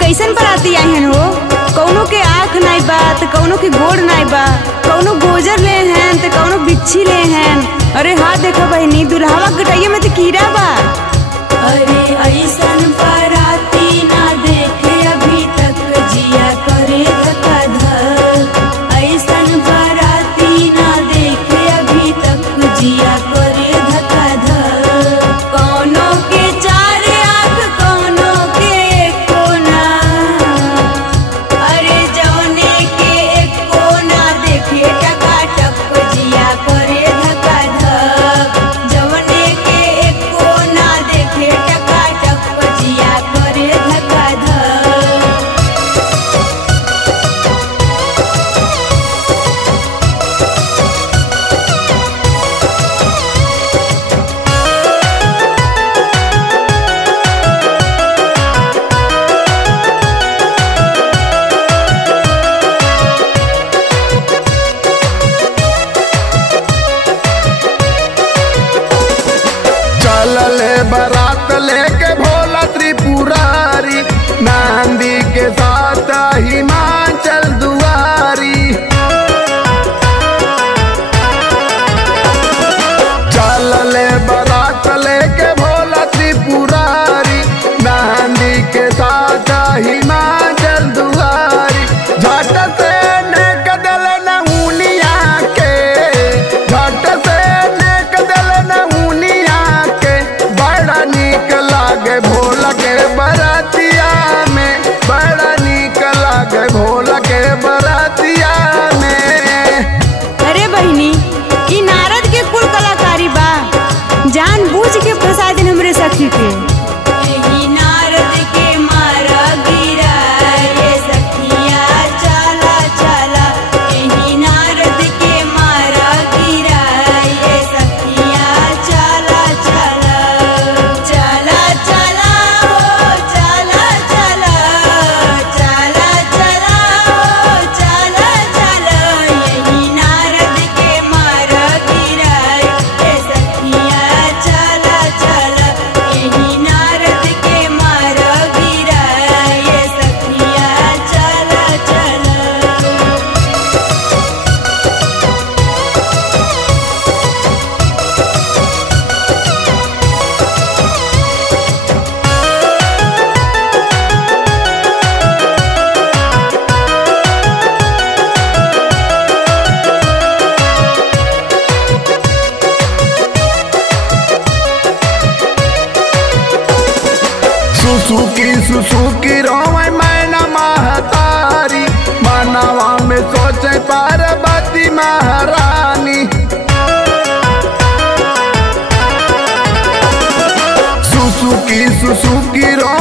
कैसन बराती आए हैं हो? कौनो के आँख नहीं बा तो कौनो के गोड़ नहीं बा, कौनो गोजर ले हैं तो कौनो बिच्छी ले हैं। अरे हाँ देखो बहनी, दुल्हावा कटैया में तो कीड़ा बा। अरे ऐसन बराती ना देखे अभी तक, जिया करे धक्का धक। ऐसन बराती ना देखे अभी तक, जिया करे धक्का धक। कौनो के चार आँख कौनो के एको ना, अरे जौने के एको ना देखे टकाटक, जिया करे धक्का धक। जौने के एको ना देखे टकाटक, जिया करे धक्का धक। चलले बारात लेके भोला त्रिपुरारी, नांदी के साथ हिमाचल दुआरी। चलले बारात लेके भोला त्रिपुरारी, नांदी के साथ हिमाचल दुआरी। झट से नेक दल नहुनिया के, झट से नेक दल नहुनिया के, बड़ा नीक लागे भोला के बरातिया में, बड़ा नीक लागे भोला के बरातिया में। अरे बहनी, ई नारद के कुल कलाकारी बा, जान बूझ के फंसा दिन हमरे सखी के। यही नारद के मारा गिरा ये सखिया चला चला। यही नारद के मारा गिरा ये सखिया चला चला। चला चला हो चला चला, चला चला हो चला चला। यही नारद के मारा गिरा ये सखिया चला चला। यही नारद के मारा गिरा ये सखिया चला चला। सुसुकी रोवे मैना महतारी, मनवा में सोचे पार्वती महारानी। सुसुकी रोवे